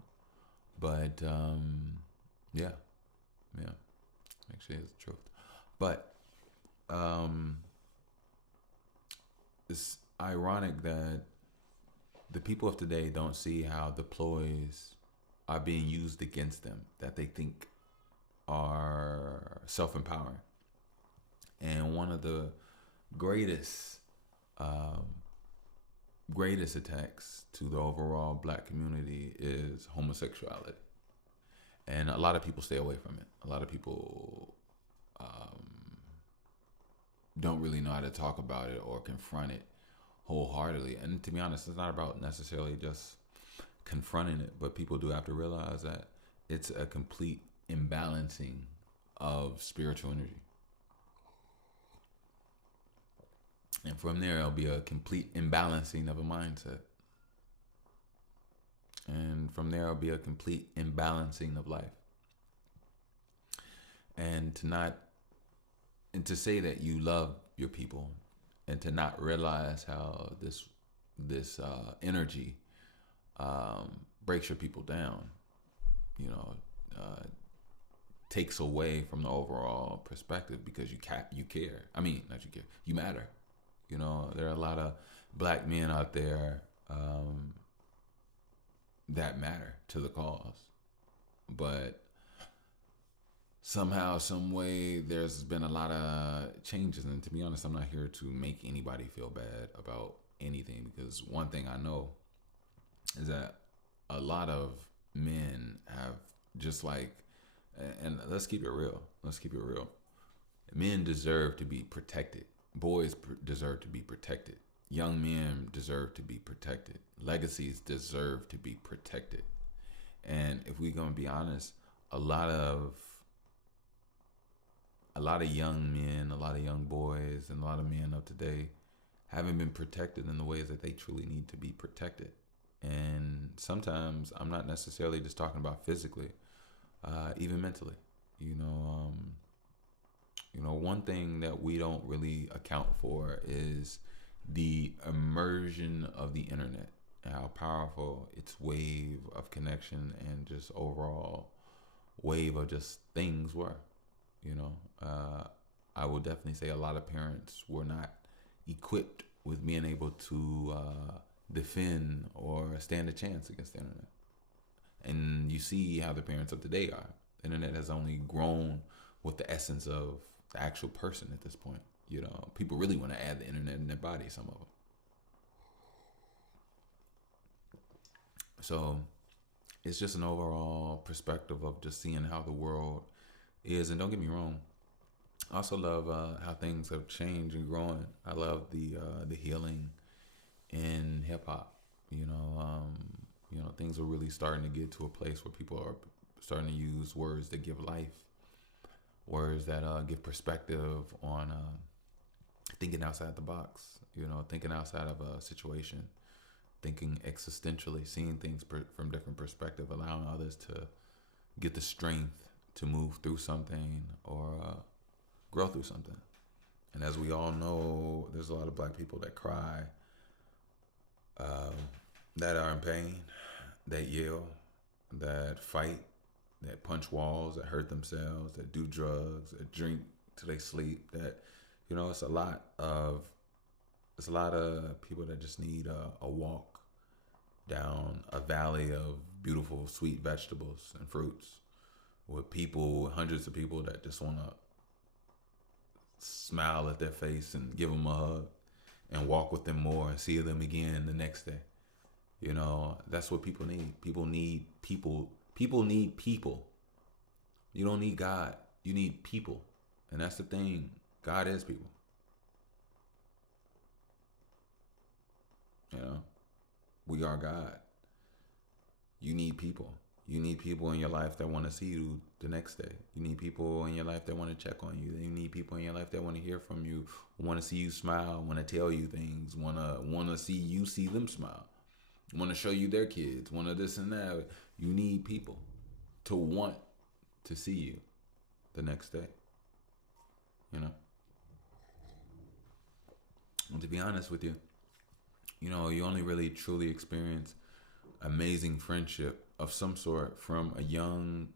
But yeah, actually, it's the truth. But it's ironic that the people of today don't see how the ploys are being used against them that they think are self-empowering. And one of the greatest greatest attacks to the overall black community is homosexuality. And a lot of people stay away from it. A lot of people don't really know how to talk about it or confront it wholeheartedly. And to be honest, it's not about necessarily just confronting it, but people do have to realize that it's a complete imbalancing of spiritual energy. And from there, it'll be a complete imbalancing of a mindset. And from there, it'll be a complete imbalancing of life. And to say that you love your people and to not realize how this energy breaks your people down, takes away from the overall perspective because you care. I mean, not you care, you matter. There are a lot of black men out there that matter to the cause, but somehow, some way, there's been a lot of changes. And to be honest, I'm not here to make anybody feel bad about anything, because one thing I know is that a lot of men have just like, and let's keep it real. Men deserve to be protected. Boys deserve to be protected. Young men deserve to be protected. Legacies deserve to be protected. And if we're going to be honest, a lot of young men, a lot of young boys, and a lot of men of today haven't been protected in the ways that they truly need to be protected. And sometimes I'm not necessarily just talking about physically, even mentally. One thing that we don't really account for is the immersion of the internet, how powerful its wave of connection and just overall wave of just things were. I will definitely say a lot of parents were not equipped with being able to defend or stand a chance against the internet. And you see how the parents of today are. The internet has only grown with the essence of the actual person at this point. People really want to add the internet in their body, some of them. So it's just an overall perspective of just seeing how the world is. And don't get me wrong, I also love how things have changed and grown. I love the healing in hip hop. Things are really starting to get to a place where people are starting to use words that give life, words that give perspective on thinking outside the box. Thinking outside of a situation, thinking existentially, seeing things from different perspective, allowing others to get the strength to move through something or grow through something. And as we all know, there's a lot of black people that cry, um, that are in pain, that yell, that fight, that punch walls, that hurt themselves, that do drugs, that drink till they sleep. That, you know, it's a lot of people that just need a walk down a valley of beautiful sweet vegetables and fruits with people, hundreds of people that just want to smile at their face and give them a hug and walk with them more and see them again the next day. You know, that's what people need. People need people. People need people. You don't need God. You need people. And that's the thing. God is people. You know, we are God. You need people. You need people in your life that want to see you the next day. You need people in your life that want to check on you. You need people in your life that want to hear from you, want to see you smile, want to tell you things, want to see you see them smile, want to show you their kids, want to this and that. You need people to want to see you the next day. You know? And to be honest with you, you know, you only really truly experience amazing friendship of some sort from a young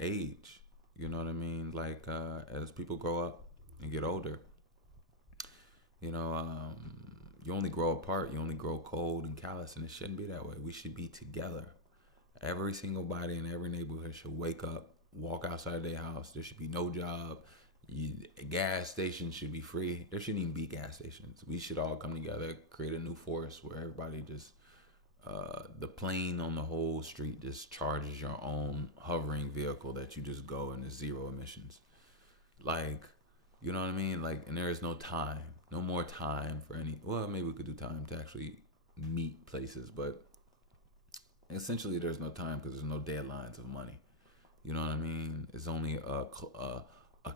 age. You know what I mean? Like as people grow up and get older, you know, you only grow apart, you only grow cold and callous, and it shouldn't be that way. We should be together. Every single body in every neighborhood should wake up, walk outside their house. There should be no job. Gas stations should be free. There shouldn't even be gas stations. We should all come together, create a new force where everybody just the plane on the whole street just charges your own hovering vehicle that you just go and it's zero emissions. Like, you know what I mean? Like, and there is no time, no more time for any. Well, maybe we could do time to actually meet places, but essentially there's no time because there's no deadlines of money. You know what I mean? It's only a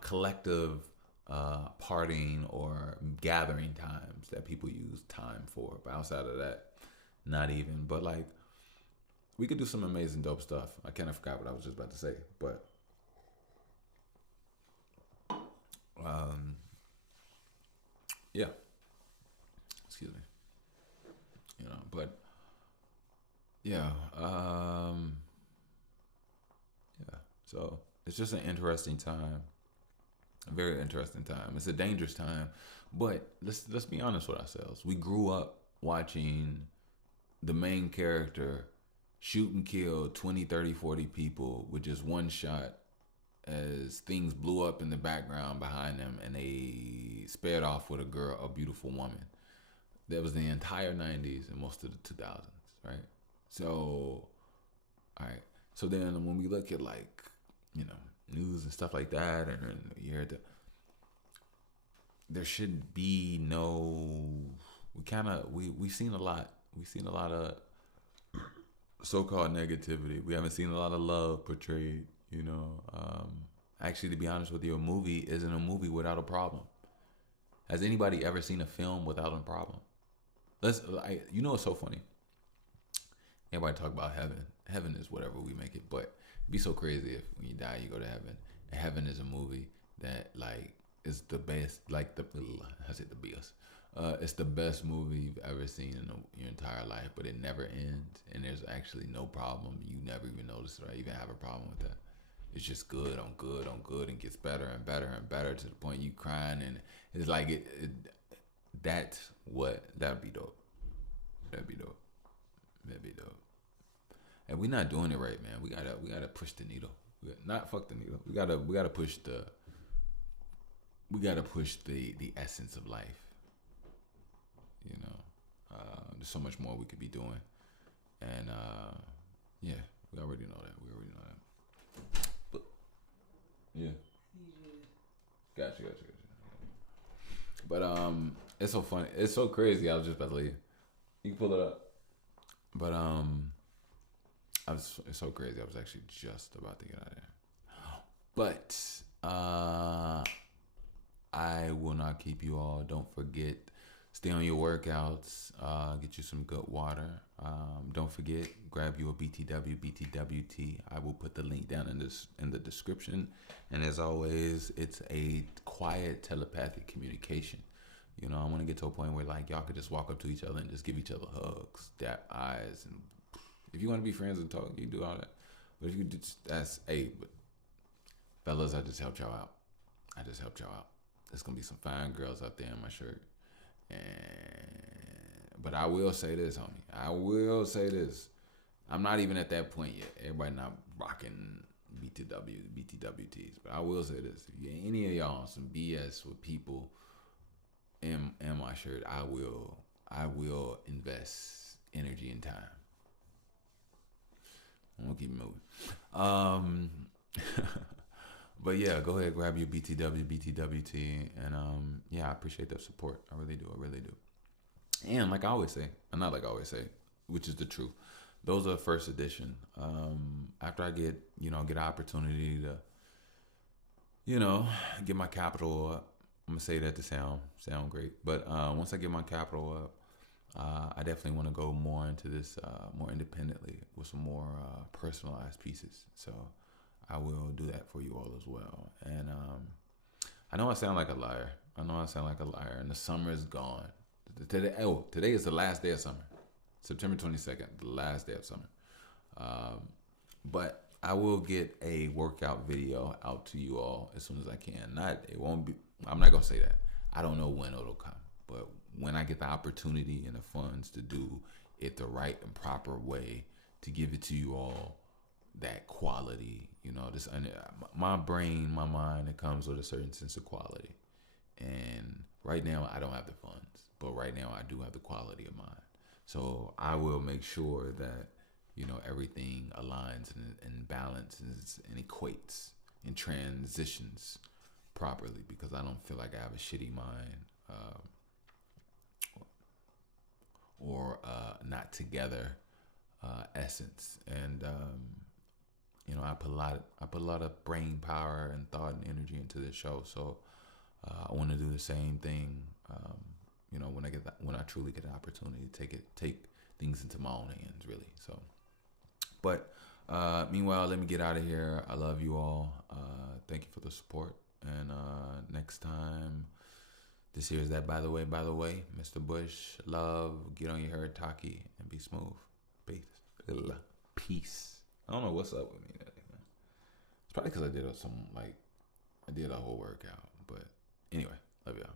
collective partying or gathering times that people use time for. But outside of that, not even. But like, we could do some amazing dope stuff. I kind of forgot what I was just about to say, but yeah, excuse me. You know, but yeah, yeah. So it's just an interesting time, a very interesting time. It's a dangerous time, but let's be honest with ourselves. We grew up watching the main character shoot and kill 20, 30, 40 people with just one shot as things blew up in the background behind them and they sped off with a beautiful woman. That was the entire 90s and most of the 2000s, right? So, all right. So then when we look at like, you know, news and stuff like that, and then you hear there should be no, we've seen a lot. We've seen a lot of so-called negativity. We haven't seen a lot of love portrayed. You know, actually, to be honest with you, a movie isn't a movie without a problem. Has anybody ever seen a film without a problem? You know, it's so funny. Everybody talk about heaven. Heaven is whatever we make it, but it'd be so crazy if when you die you go to heaven. And heaven is a movie that like is the best. Like I said, the best. It's the best movie you've ever seen in your entire life, but it never ends, and there's actually no problem. You never even notice it or even have a problem with that. It's just good on good on good, and gets better and better and better to the point you crying, and it's like that's what that'd be dope. That'd be dope. That'd be dope. And we're not doing it right, man. We gotta push the needle. Not fuck the needle. We gotta push the essence of life. You know, there's so much more we could be doing, and yeah, we already know that. But yeah, gotcha. But it's so funny. It's so crazy. I was just about to leave. You can pull it up. But it's so crazy. I was actually just about to get out of there. But I will not keep you all. Don't forget Stay on your workouts. Get you some good water. Don't forget, grab you a BTW, BTWT. I will put the link down in the description. And as always, it's a quiet telepathic communication. You know, I want to get to a point where like y'all could just walk up to each other and just give each other hugs, dap eyes, and if you want to be friends and talk, you do all that. But if you just but fellas, I just helped y'all out. There's gonna be some fine girls out there in my shirt. But I will say this, homie. I will say this. I'm not even at that point yet. Everybody not rocking BTWTs. But I will say this. If any of y'all on some BS with people in my shirt, I will invest energy and time. I'm gonna keep moving. But yeah, go ahead, grab your BTW, BTWT, and yeah, I appreciate the support. I really do. And like I always say, and not like I always say, which is the truth. Those are first edition. After I get an opportunity to, get my capital up. I'm gonna say that to sound great, but once I get my capital up, I definitely want to go more into this more independently with some more personalized pieces. So I will do that for you all as well. And I know I sound like a liar. And the summer is gone. Today is the last day of summer. September 22nd, the last day of summer. But I will get a workout video out to you all as soon as I can. I'm not gonna say that. I don't know when it'll come, but when I get the opportunity and the funds to do it the right and proper way, to give it to you all, that quality, my brain, my mind, it comes with a certain sense of quality. And right now I don't have the funds, but right now I do have the quality of mind. So I will make sure that, everything aligns and balances and equates and transitions properly, because I don't feel like I have a shitty mind or not together essence. And I put a lot of brain power and thought and energy into this show. So I want to do the same thing. When I truly get an opportunity to take things into my own hands, really. So, but meanwhile, let me get out of here. I love you all. Thank you for the support. And next time, this here is that. By the way, Mr. Bush, love. Get on your hair, Taki, and be smooth. Peace. I don't know what's up with me today, man. It's probably because I did a whole workout. But anyway, love y'all.